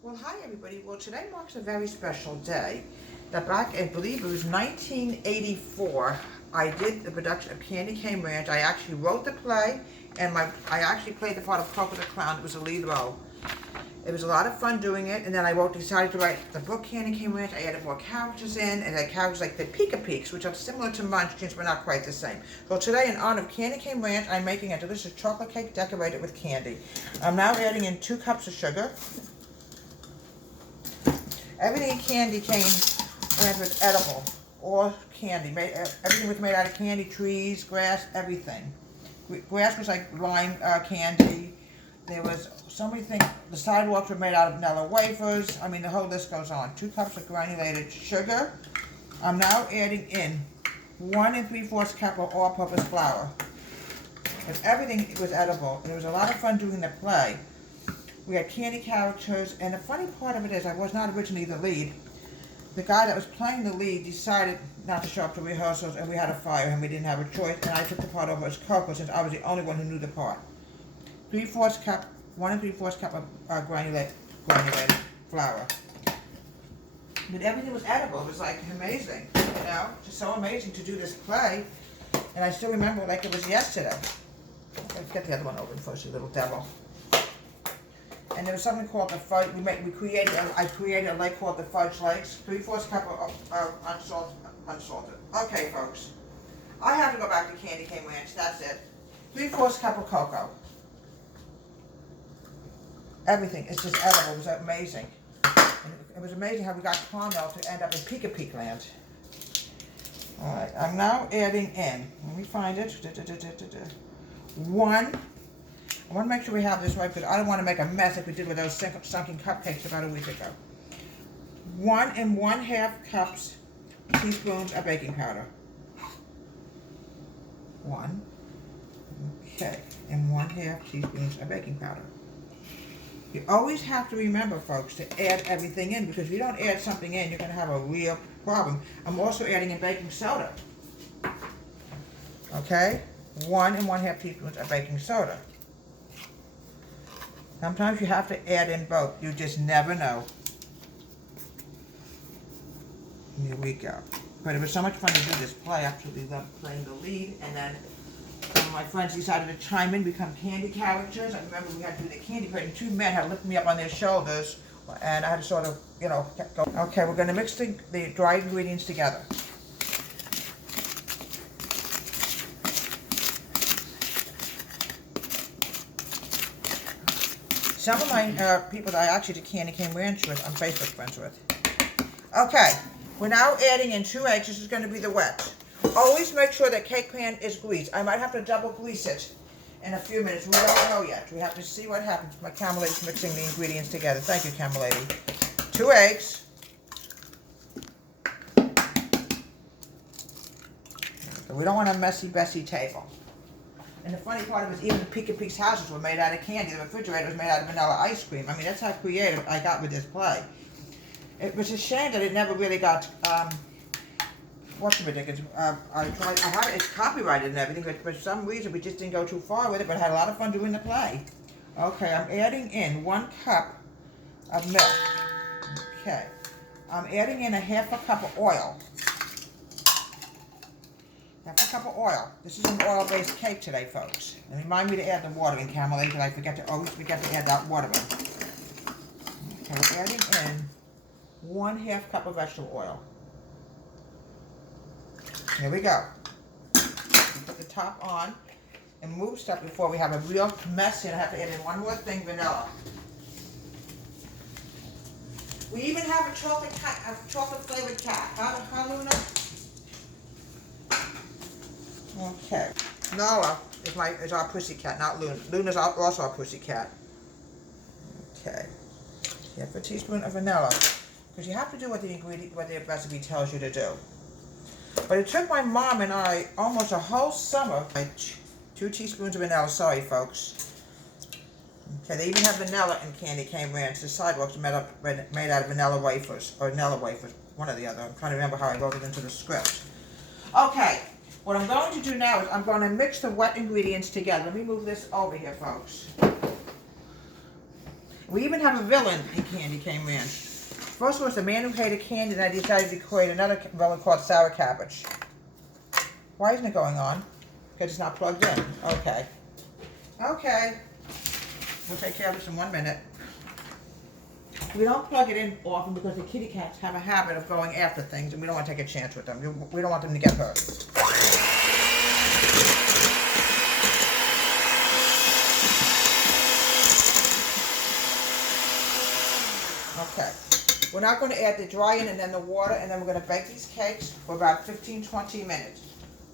Well, hi everybody. Well, today marks a very special day. That back, I believe it was 1984, I did the production of Candy Cane Ranch. I actually wrote the play, and I actually played the part of Coco the Clown. It was a lead role. It was a lot of fun doing it, and then I decided to write the book Candy Cane Ranch. I added more characters in, and I had characters like the Pika Peaks, which are similar to Munchkins, but not quite the same. So today, in honor of Candy Cane Ranch, I'm making a delicious chocolate cake decorated with candy. I'm now adding in 2 cups of sugar. Everything in Candy Cane Ranch was edible, or candy. Everything was made out of candy, trees, grass, everything. Grass was like lime candy. There was so many things. The sidewalks were made out of vanilla wafers. I mean, the whole list goes on. 2 cups of granulated sugar. I'm now adding in 1 3/4 cup of all-purpose flour. But everything was edible. It was a lot of fun doing the play. We had candy characters, and the funny part of it is I was not originally the lead. The guy that was playing the lead decided not to show up to rehearsals, and we had to fire him. We didn't have a choice, and I took the part over as Coco since I was the only one who knew the part. 3/4 cup, 1 3/4 cup of granulated flour. But everything was edible. It was like amazing, you know, just so amazing to do this play, and I still remember it like it was yesterday. Let's get the other one open first, you little devil. And there was something called the Fudge. I created a lake called the Fudge Lakes. 3/4 cup of unsalted. Okay, folks. I have to go back to Candy Cane Ranch. That's it. 3/4 cup of cocoa. Everything is just edible. It was amazing. And it was amazing how we got caramel to end up in Pika Peak land. All right. I'm now adding in. Let me find it. 1. I want to make sure we have this right because I don't want to make a mess like we did with those sunken cupcakes about a week ago. 1 1/2 teaspoons of baking powder. 1. Okay. And 1/2 teaspoons of baking powder. You always have to remember, folks, to add everything in because if you don't add something in, you're going to have a real problem. I'm also adding in baking soda. Okay? 1 1/2 teaspoons of baking soda. Sometimes you have to add in both. You just never know. Here we go. But it was so much fun to do this play. I absolutely loved playing the lead. And then some of my friends decided to chime in, become candy characters. I remember we had to do the candy parade, and 2 men had to lift me up on their shoulders. And I had to sort of, you know, go. Okay, we're going to mix the dried ingredients together. Some of my people that I actually did Candy Cane Ranch with, I'm Facebook friends with. Okay, we're now adding in 2 eggs. This is going to be the wet. Always make sure that cake pan is greased. I might have to double grease it in a few minutes. We don't know yet. We have to see what happens. My camera lady's mixing the ingredients together. Thank you, camera lady. 2 eggs. We don't want a messy table. And the funny part of it is even the Pika Peaks houses were made out of candy. The refrigerator was made out of vanilla ice cream. I mean, that's how creative I got with this play. It was a shame that it never really got, what's ridiculous? I have it, it's copyrighted and everything, but for some reason we just didn't go too far with it, but I had a lot of fun doing the play. Okay, I'm adding in 1 cup of milk. Okay. I'm adding in 1/2 cup of oil. 1/2 cup of oil. This is an oil-based cake today, folks. And remind me to add the water in, camera lady, because I always forget to add that water in. Okay, we're adding in 1/2 cup of vegetable oil. Here we go. Put the top on and move stuff before we have a real mess here. I have to add in one more thing, vanilla. We even have a chocolate flavored cat. Huh, Luna? Okay. Nala is our pussy cat, not Luna. Luna's also our pussy cat. Okay. 1/2 teaspoon of vanilla. Because you have to do what the recipe tells you to do. But it took my mom and I almost a whole summer. 2 teaspoons of vanilla. Sorry, folks. Okay, they even have vanilla in Candy Cane Ranch. The sidewalks are made out of vanilla wafers. Or vanilla wafers. One or the other. I'm trying to remember how I wrote it into the script. Okay. What I'm going to do now is I'm going to mix the wet ingredients together. Let me move this over here, folks. We even have a villain in Candy Cane Ranch. First was the man who hated candy, and I decided to create another villain called Sour Cabbage. Why isn't it going on? Because it's not plugged in. Okay. Okay. We'll take care of this in 1 minute. We don't plug it in often because the kitty cats have a habit of going after things, and we don't want to take a chance with them. We don't want them to get hurt. Okay. We're not going to add the dry in and then the water, and then we're going to bake these cakes for about 15-20 minutes.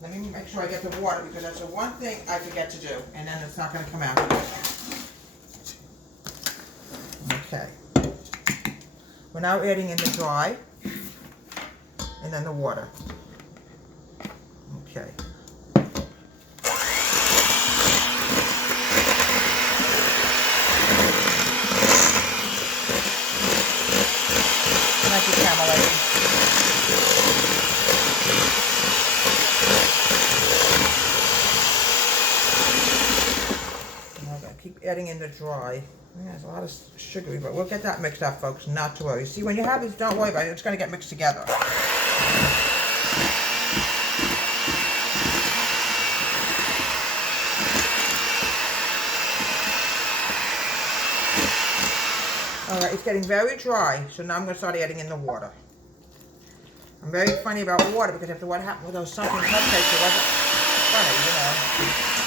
Let me make sure I get the water, because that's the one thing I forget to do, and then it's not going to come out. Okay. We're now adding in the dry, and then the water. Okay. Thank you, Camilla. Okay, keep adding in the dry. Yeah, there's a lot of sugary, but we'll get that mixed up, folks, not to worry. See, when you have this, don't worry about it. It's going to get mixed together. All right, it's getting very dry, so now I'm going to start adding in the water. I'm very funny about water, because after what happened with those sunken cupcakes, it wasn't funny, you know.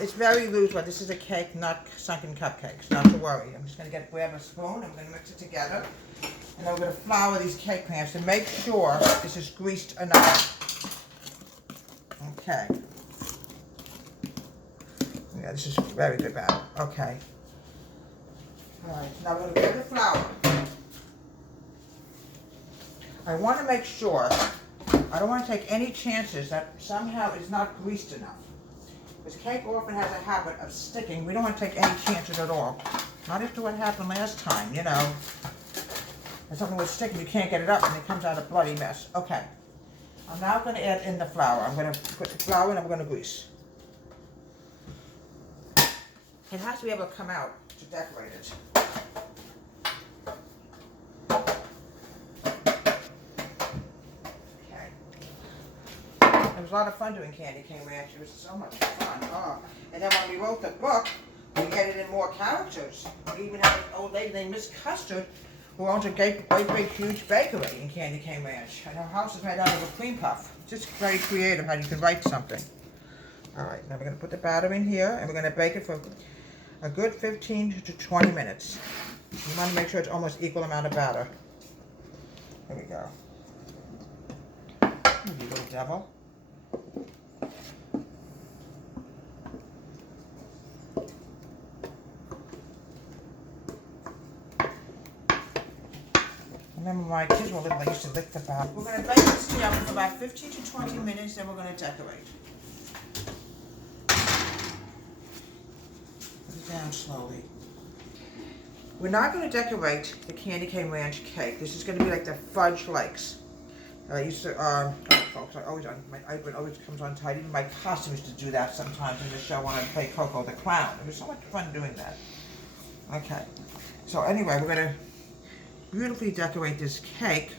It's very loose, but this is a cake, not sunken cupcakes. Not to worry. I'm just going to grab a spoon. I'm going to mix it together. And then we're going to flour these cake pans to make sure this is greased enough. Okay. Yeah, this is very good batter. Okay. All right. Now we're going to grab the flour. I want to make sure, I don't want to take any chances that somehow it's not greased enough. This cake often has a habit of sticking. We don't want to take any chances at all. Not after what happened last time, you know. If something was sticking, you can't get it up, and it comes out a bloody mess. Okay. I'm now going to add in the flour. I'm going to put the flour in, and we're going to grease. It has to be able to come out to decorate it. It was a lot of fun doing Candy Cane Ranch. It was so much fun. Oh. And then when we wrote the book, we added in more characters. We even had an old lady named Miss Custard, who owns a great huge bakery in Candy Cane Ranch. And her house is made out of a cream puff. Just very creative how you can write something. All right, now we're going to put the batter in here, and we're going to bake it for a good 15 to 20 minutes. You want to make sure it's almost equal amount of batter. There we go. You little devil. Remember my kids were little, I used to lick the batter. We're going to bake this in the oven for about 15 to 20 minutes, then we're going to decorate. Put it down slowly. We're not going to decorate the Candy Cane Ranch cake. This is going to be like the Fudge Flakes. I used to, folks, my apron always comes untied. Even my costume used to do that sometimes in the show when I played Coco the Clown. It was so much fun doing that. Okay. So anyway, we're going to beautifully decorate this cake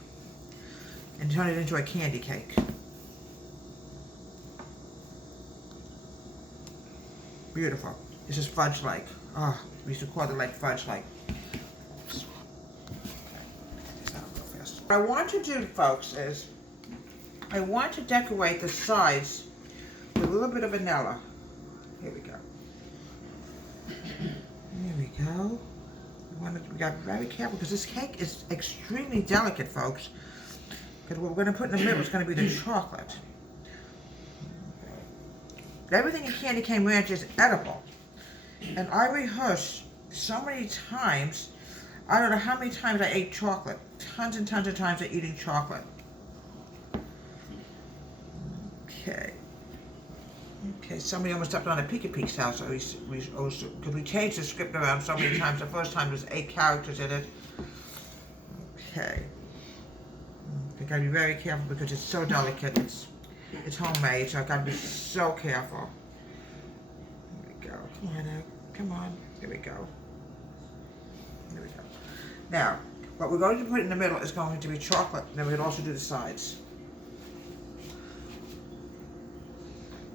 and turn it into a candy cake. Beautiful. This is Fudge Lake. Oh, we used to call it like Fudge Lake. What I want to do, folks, is I want to decorate the sides with a little bit of vanilla. Here we go. There we go. We got to be very careful because this cake is extremely delicate, folks. Because what we're going to put in the middle is going to be the chocolate. Everything in Candy Cane Ranch is edible. And I rehearsed so many times I don't know how many times I ate chocolate. Tons and tons of times of eating chocolate. Okay. Okay, somebody almost stepped on a Peek's house. Because we changed the script around so many times. The first time there's 8 characters in it. Okay. I gotta be very careful because it's so delicate. It's homemade, so I gotta be so careful. Here we go. Come on out. Come on. Here we go. There we go. Now, what we're going to put in the middle is going to be chocolate. Then we can also do the sides.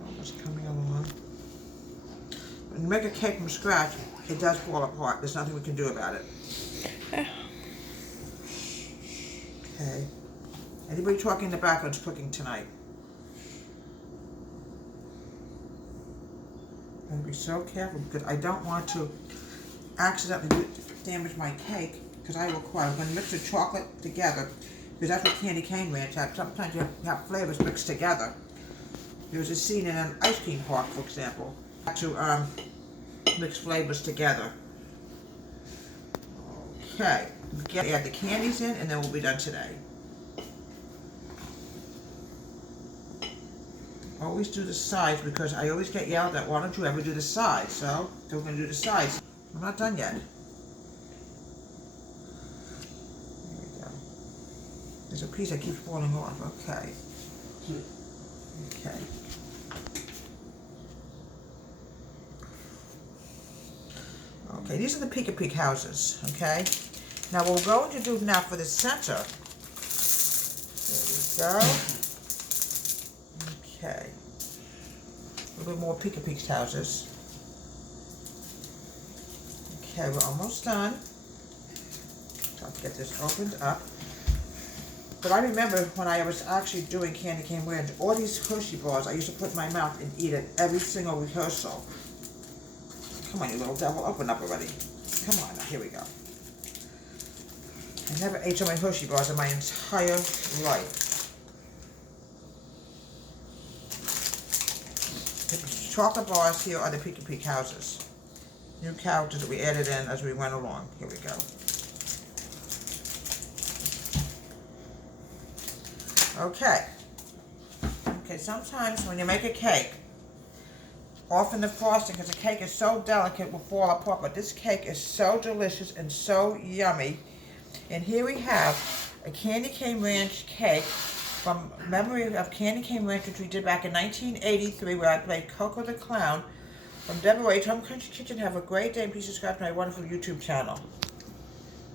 Almost coming along. When you make a cake from scratch, it does fall apart. There's nothing we can do about it. Okay. Anybody talking in the background's cooking tonight? I'm going to be so careful because I don't want to accidentally damage my cake because I will cry. I'm going to mix the chocolate together because that's what candy cane ranch have. Sometimes you have flavors mixed together. There was a scene in an ice cream park, for example, to mix flavors together. Okay, add the candies in and then we'll be done today. Always do the sides because I always get yelled at, why don't you ever do the sides? So we're going to do the sides. I'm not done yet. There we go. There's a piece that keeps falling off. Okay. Okay. Okay, these are the Peek houses, okay? Now what we're going to do now for the center, there we go. Okay. A little bit more Peek houses. Okay, we're almost done. Try to get this opened up. But I remember when I was actually doing Candy Cane Ranch, all these Hershey bars I used to put in my mouth and eat at every single rehearsal. Come on, you little devil, open up already. Come on, now, here we go. I never ate so many Hershey bars in my entire life. The chocolate bars here are the Peek houses. New characters that we added in as we went along. Here we go. Okay. Okay, sometimes when you make a cake, often the frosting, because the cake is so delicate, will fall apart, but this cake is so delicious and so yummy. And here we have a Candy Cane Ranch cake from memory of Candy Cane Ranch, which we did back in 1983, where I played Coco the Clown. From Deborah H. Home Country Kitchen. Have a great day and please subscribe to my wonderful YouTube channel.